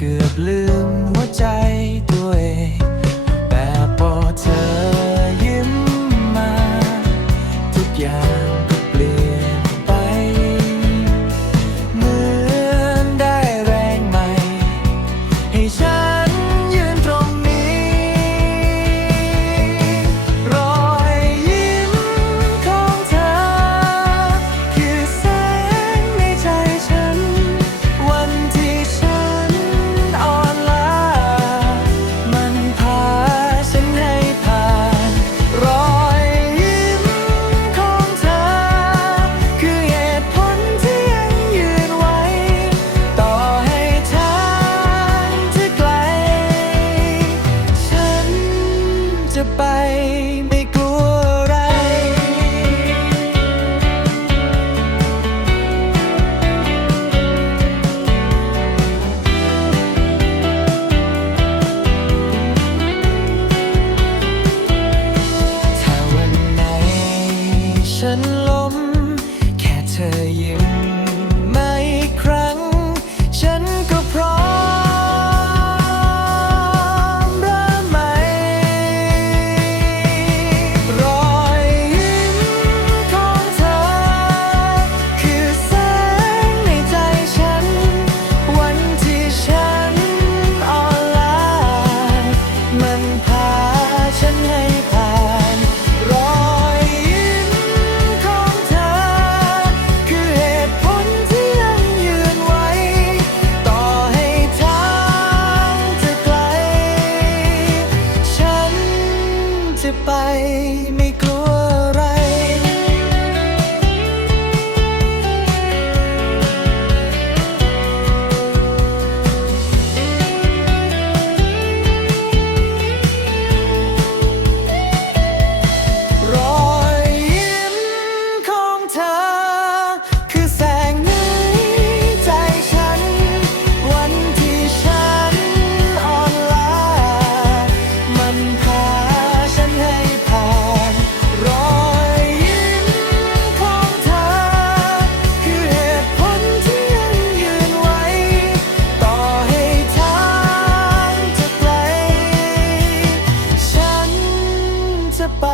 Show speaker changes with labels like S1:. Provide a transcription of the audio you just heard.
S1: เกือบลืมหัวใจตัวเอง แต่พอเธอยิ้มมา ทุกอย่าง ไปไม่กล ไป